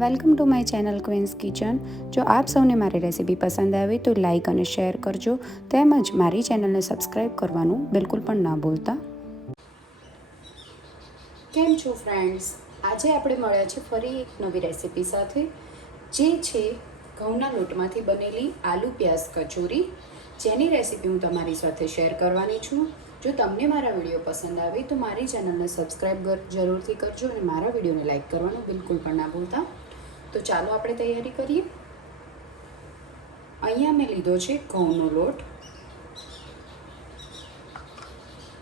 Welcome to my channel Queens kitchen. જો આપ સૌને મારી રેસીપી પસંદ આવે તો લાઇક અને શેર કરજો, તેમજ મારી ચેનલને સબસ્ક્રાઈબ કરવાનું બિલકુલ પણ ના ભૂલતા. કેમ છો ફ્રેન્ડ્સ? આજે આપણે મળ્યા છે ફરી એક નવી રેસીપી સાથે, જે છે ઘઉંના લોટમાંથી બનેલી આલુ પ્યાઝ કચોરી, જેની રેસીપી હું તમારી સાથે શેર કરવાની છું. જો તમને મારા વિડીયો પસંદ આવે તો મારી ચેનલને સબસ્ક્રાઈબ જરૂરથી કરજો અને મારા વિડીયોને લાઇક કરવાનું બિલકુલ પણ ના ભૂલતા. તો ચાલો આપણે તૈયારી કરીએ. અહીંયા મેં લીધો છે ઘઉંનો લોટ,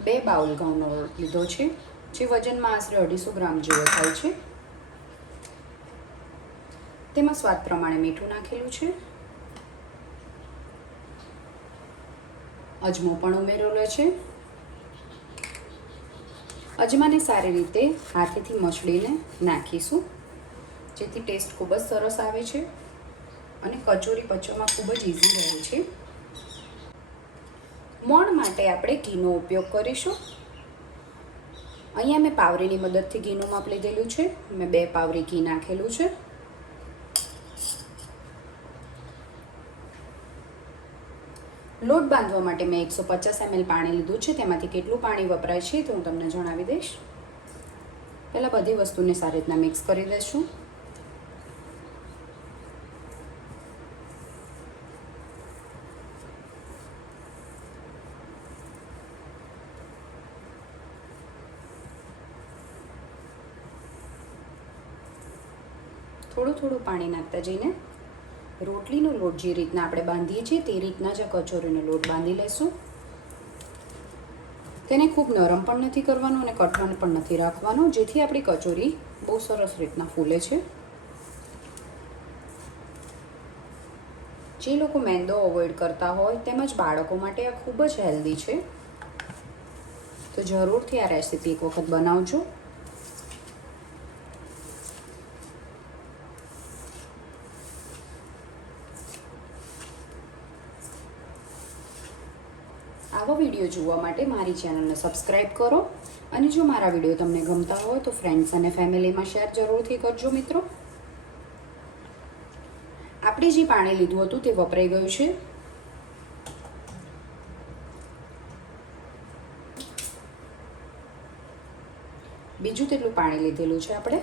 2 બાઉલ ઘઉંનો લોટ લીધો છે, જે વજનમાં આશરે 250 ગ્રામ જેવો થાય છે. તેમાં સ્વાદ પ્રમાણે મીઠું નાખેલું છે, અજમો પણ ઉમેરેલો છે. અજમાને સારી રીતે હાથેથી મસળીને નાખીશું, જેથી ટેસ્ટ ખૂબ જ સરસ આવે છે અને કચોરી પચવામાં ખૂબ જ ઇઝી રહે છે. મોણ માટે આપણે ઘીનો ઉપયોગ કરીશું. અહીંયા મેં પાવરીની મદદથી ઘીનું માપ લીધેલું છે. મેં 2 પાવરી ઘી નાખેલું છે. લોટ બાંધવા માટે મેં 150 ml પાણી લીધું છે. તેમાંથી કેટલું પાણી વપરાય છે તો હું તમને જણાવી દઈશ. પહેલાં બધી વસ્તુને સારી રીતના મિક્સ કરી દઈશું. થોડું થોડું પાણી નાખતા જઈને રોટલીનો લોટ જે રીતના આપણે બાંધીએ છીએ તે રીતના જ કચોરીનો લોટ બાંધી લઈશું. તેને ખૂબ નરમ પણ નથી કરવાનો અને કઠણ પણ નથી રાખવાનો, જેથી આપણી કચોરી બહુ સરસ રીતના ફૂલે છે. જે લોકો મેંદો અવોઇડ કરતા હોય તેમજ બાળકો માટે આ ખૂબ જ હેલ્ધી છે, તો જરૂરથી આ રેસીપી એક વખત બનાવજો. આવો વિડીયો જોવા માટે મારી ચેનલને સબસ્ક્રાઈબ કરો અને જો મારા વિડીયો તમને ગમતા હોય તો ફ્રેન્ડ્સ અને ફેમિલીમાં શેર જરૂરથી કરજો મિત્રો. આપણે જે પાણી લીધું હતું તે વપરાઈ ગયું છે. બીજું તેટલું પાણી લીધેલું છે આપણે.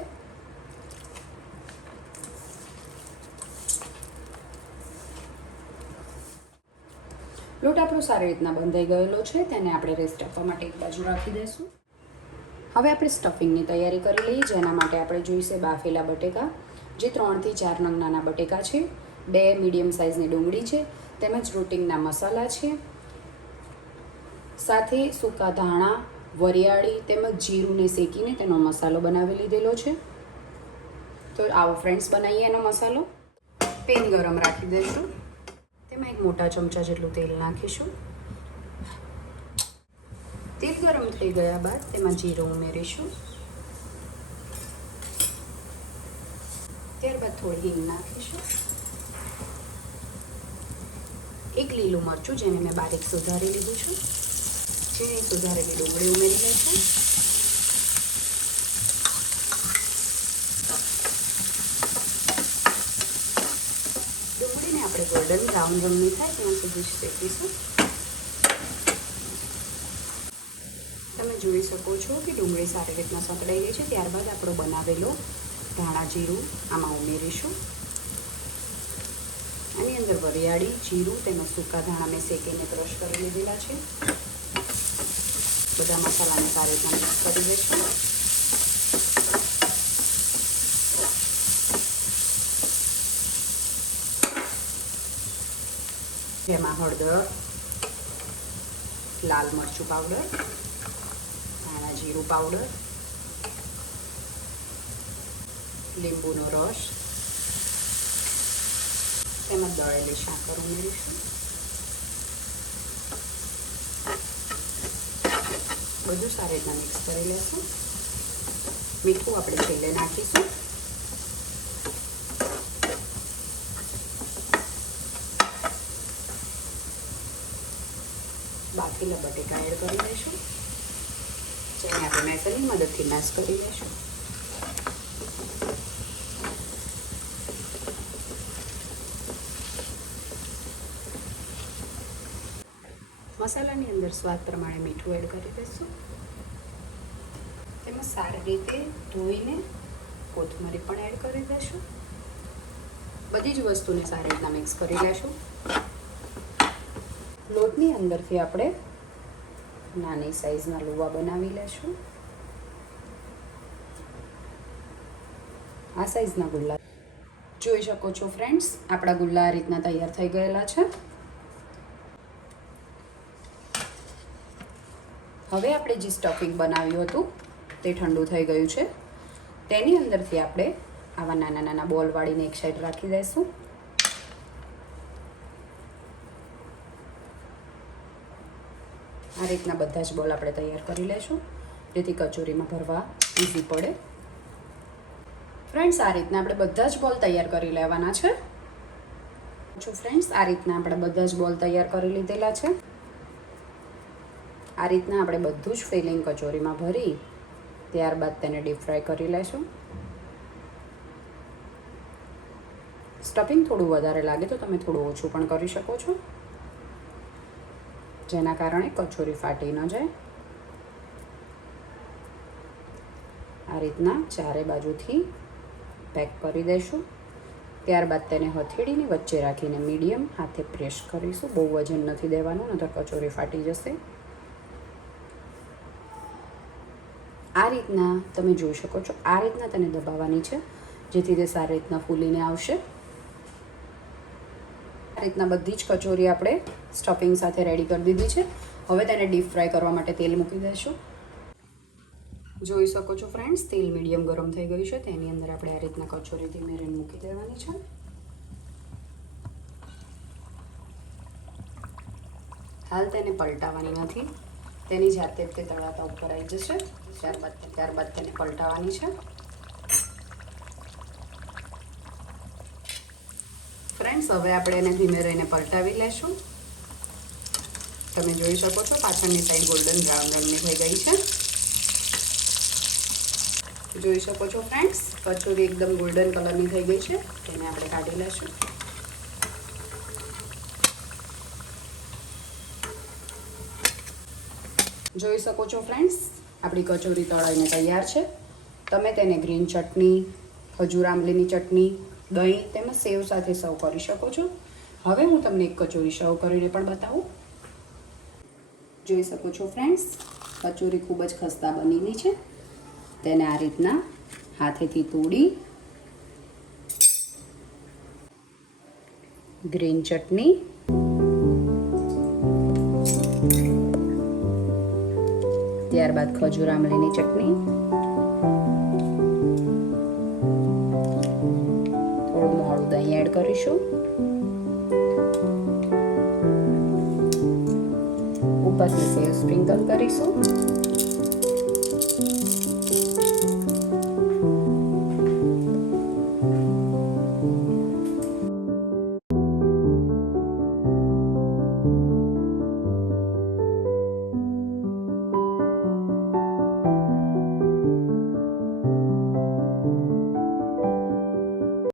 લોટ આપણો સારી રીતના બંધાઈ ગયેલો છે, તેને આપણે રેસ્ટ આપવા માટે એક બાજુ રાખી દઈશું. હવે આપણે સ્ટફિંગની તૈયારી કરી લઈએ, જેના માટે આપણે જોઈશે બાફેલા બટેકા, જે 3 થી 4 નંગ નાના બટેકા છે, 2 મીડિયમ સાઇઝની ડુંગળી છે, તેમજ રૂટિંગના મસાલા છે, સાથે સૂકા ધાણા, વરિયાળી તેમજ જીરુંને શેકીને તેનો મસાલો બનાવી લીધેલો છે. તો આવો ફ્રેન્ડ્સ બનાવીએ એનો મસાલો. પેન ગરમ રાખી દઈશું. તેમાં 1 મોટા ચમચા જેટલું તેલ નાખીશું. તેલ ગરમ થઈ ગયા બાદ તેમાં જીરું ઉમેરીશું. ત્યારબાદ થોડી હિંગ નાખીશું. 1 લીલું મરચું, જેને મેં બારીક સુધારી લીધું છે. ઝીણી સુધારેલી ડુંગળી ઉમેરી લઈશું. ડુંગળીને આપણે ગોલ્ડન બ્રાઉન રંગની થાય ત્યાં સુધી શેકીશું. તમે જોઈ શકો છો કે ડુંગળી સારી રીતના સતળાઈ ગઈ છે. ત્યારબાદ આપણો બનાવેલો ધાણા જીરું આમાં ઉમેરીશું. આની અંદર વરિયાળી, જીરું તેમજ સૂકા ધાણા મેં શેકીને ક્રશ કરી લીધેલા છે. બધા મસાલાને સારી રીતના મિક્સ કરી દઈશું. જેમાં હળદર, લાલ મરચું પાવડર, ધાણા જીરું પાવડર, લીંબુનો રસ તેમજ દળેલી સાકર ઉમેરીશું. બધું સારી રીતના મિક્સ કરી લઈશું. મીઠું આપણે છેલ્લે નાખીશું. બાફેલા બટેકા એડ કરી દઈશું, જેને આપણે મેસરની મદદથી મેશ કરી લઈશું. મસાલાની અંદર સ્વાદ પ્રમાણે મીઠું એડ કરી દઈશું. તેમાં સારી રીતે ધોઈને કોથમરી પણ એડ કરી દઈશું. બધી જ વસ્તુને સારી રીતના મિક્સ કરી લેશું. લોટની અંદરથી આપણે નાની સાઈઝના લુવા બનાવી લેશું. આ સાઈઝના ગુલ્લા જોઈ શકો છો ફ્રેન્ડ્સ, આપણા ગુલ્લા આ રીતના તૈયાર થઈ ગયેલા છે. હવે આપણે જે સ્ટફિંગ બનાવ્યું હતું તે ઠંડુ થઈ ગયું છે. તેની અંદરથી આપણે આવા નાના નાના બોલ વાળીને એક સાઈડ રાખી દઈશું. આ રીતના બધા જ બોલ આપણે તૈયાર કરી લઈશું, જેથી કચોરીમાં ભરવા ઈઝી પડે. ફ્રેન્ડ્સ, આ રીતના આપણે બધા જ બોલ તૈયાર કરી લેવાના છે. ફ્રેન્ડ્સ, આ રીતના આપણે બધા જ બોલ તૈયાર કરી લીધેલા છે. આ રીતના આપણે બધું જ ફિલિંગ કચોરીમાં ભરી ત્યારબાદ તેને ડીપ ફ્રાય કરી લઈશું. સ્ટફિંગ થોડું વધારે લાગે તો તમે થોડું ઓછું પણ કરી શકો છો, જેના કારણે કચોરી ફાટી ન જાય. આ રીતના ચારે બાજુથી પેક કરી દઈશું. ત્યારબાદ તેને હથેળીની વચ્ચે રાખીને મીડિયમ હાથે પ્રેસ કરીશું. બહુ વજન નથી દેવાનું, નહીંતર કચોરી ફાટી જશે. આ રીતના તમે જોઈ શકો છો, આ રીતના તેને દબાવવાની છે, જેથી તે સારી રીતના ફૂલીને આવશે. આ રીતના બધી જ કચોરી આપણે સ્ટફિંગ સાથે રેડી કરી દીધી છે. હવે તેને ડીપ ફ્રાય કરવા માટે તેલ મૂકી દઈશું. જોઈ શકો છો ફ્રેન્ડ્સ, તેલ મીડિયમ ગરમ થઈ ગયું છે. તેની અંદર આપણે આ રીતના કચોરી ધીમે રહીને મૂકી દેવાની છે. હાલ તેને પલટાવવાની નથી, તેની જાતે તે તળાતા ઉપર આવી જશે. ત્યારબાદ તેને પલટાવવાની છે. ફ્રેન્ડ્સ, હવે આપણે એને ધીમે રહીને પલટાવી લેશું. તમે જોઈ શકો છો, પાછળની સાઈડ ગોલ્ડન બ્રાઉન રંગની થઈ ગઈ છે. જોઈ શકો છો ફ્રેન્ડ્સ, કચોરી એકદમ ગોલ્ડન કલરની થઈ ગઈ છે. તેને આપણે કાઢી લેશું. જોઈ શકો છો ફ્રેન્ડ્સ, આપણી કચોરી તળાઈને તૈયાર છે. તમે તેને ગ્રીન ચટણી, ખજૂર આંબલીની ચટણી, દહીં તેમજ સેવ સાથે સર્વ કરી શકો છો. હવે હું તમને એક કચોરી સર્વ કરીને પણ બતાવું. જોઈ શકો છો ફ્રેન્ડ્સ, કચોરી ખૂબ જ ખસ્તા બનેલી છે. તેને આ રીતના હાથેથી તોડી ગ્રીન ચટણી, ત્યારબાદ ખજૂર આંબલીની ચટણી, થોડું મોળું દહીં એડ કરીશું, ઉપરથી સેવ સ્પ્રિંકલ કરીશું.